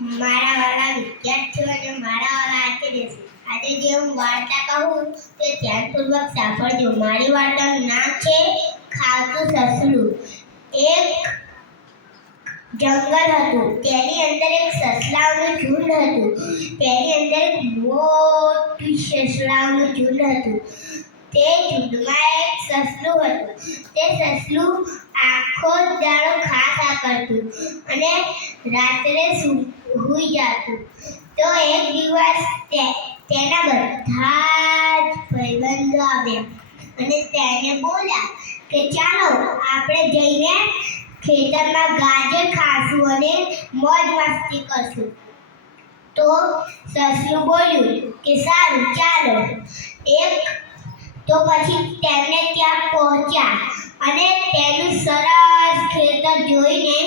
મારા વાળા વિદ્યાર્થીઓ અને મારા વાળા આચાર્ય, આજે જે હું વાર્તા કહું તે ધ્યાનપૂર્વક સાંભળજો. મારી વાર્તાનું નામ છે ખાવતું સસલું. એક જંગલ હતું, તેની અંદર એક સસલાઓનું ઝુંડ હતું. તેની અંદર એક મોટું સસલાઓનું ઝુંડ હતું. તે ઝુંડમાં એક સસલું હતું. તે સસલું આખો દાડો ખા કરતું અને રાત્રે સૂઈ જતું. તો એક દિવસ તેના બધા જ ભાઈબંધો આવ્યા અને તેને બોલ્યા કે ચાલો આપણે જઈને ખેતરમાં ગાજર ખાશું અને મોજ મસ્તી કરશું. તો સસલું બોલ્યું કે સારું ચાલો. તો પછી તેમને ત્યાં પહોંચ્યા અને તેનું સરસ ખેતર જોઈને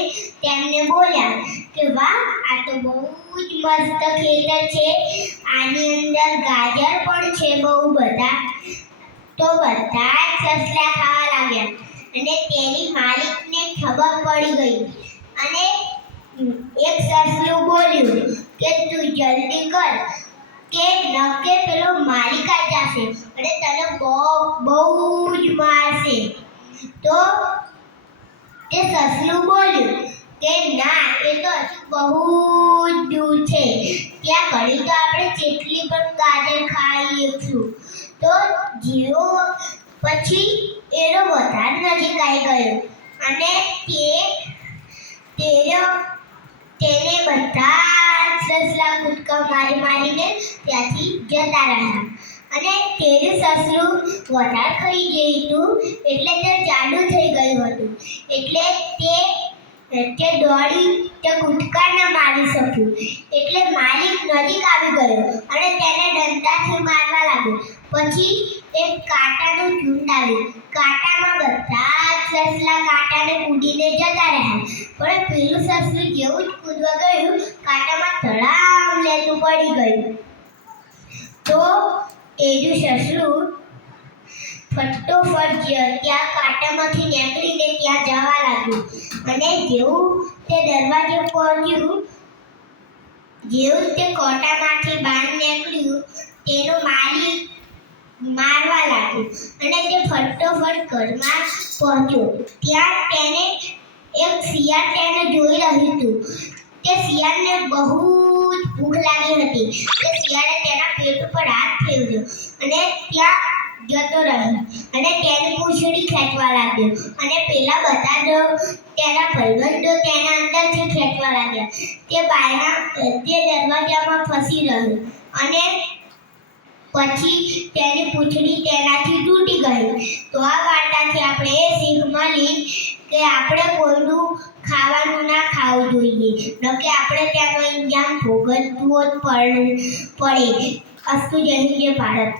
તેમને બોલ્યા કે વાહ, આ તો બહુ જ મસ્ત ખેતર છે. આની અંદર ગાજર પણ છે બહુ બધા. તો બધા જ સસલા ખાવા લાગ્યા અને તેની માલિકને ખબર પડી ગઈ અને એક સસલું બોલ્યું કે તું જલ્દી કર કે નકે પેલો માલિક આવી જશે અને તને બહુ જ મારશે. તો તે સસલું બોલ્યું કે ના, એ તો હજુ બહુ જ દૂર છે. ત્યાં ઘડી તો આપણે જેટલી પણ ગાજર ખાઈ છું. તો જીવો પછી એનો વધારે નજીક આવી ગયો અને તેને બધા સસલા કૂદકા મારીને ત્યાંથી જતા રહ્યા. અને તેનું સસલું વધારે ખાઈ ગયું હતું એટલે તે જાડું થઈ ગયું હતું. એટલે તે દોડી તે કૂદકા ન મારી શક્યું. એટલે માલિક નજીક આવી ગયો અને તેને દંતાથી મારવા લાગ્યો. પછી એક કાંટાનું ઝુંડ આવ્યું. કાંટામાં બધા જ સસલા કાંટાને કૂદીને જતા રહ્યા. પણ પેલું સસલું જેવું જ કૂદવા ગયું, કાંટામાં ધડામ લેતું પડી ગયું. તો એનું સસલું ફટોફટ ત્યાં કાંટામાંથી નીકળીને ત્યાં જવા લાગ્યું. અને જેવું તે દરવાજે પહોંચ્યું, જેવું તે કોટામાંથી બહાર નીકળ્યું, તેનો માલિક મારવા લાગ્યો અને તે ફટોફટ ઘરમાં પહોંચ્યો. ત્યાં તેને એક શિયાળ તેને જોઈ રહ્યું હતું. તે શિયાળને બહુ જ ભૂખ લાગી હતી. તે શિયાળે તેના પેટ ઉપર હાથ ફેરવ્યો અને ત્યાં જતો રહ્યો અને તેની પૂંછડી ખેંચવા લાગ્યો. અને પેલા બધા તેના ભાઈબંધો તેના અંદરથી ખેંચવા લાગ્યા. તે દરવાજામાં ફસી રહ્યો અને પછી તેની પૂંછડી તેનાથી તૂટી ગઈ. તો આ વાર્તાથી આપણે એ શીખ મળી કે આપણે કોઈનું ખાવાનું ના ખાવું જોઈએ, ન કે આપણે ત્યાંનો ઇન્જામ ભોગવવું જ પડે. અસ્તુ જય હિન્દ, જય ભારત.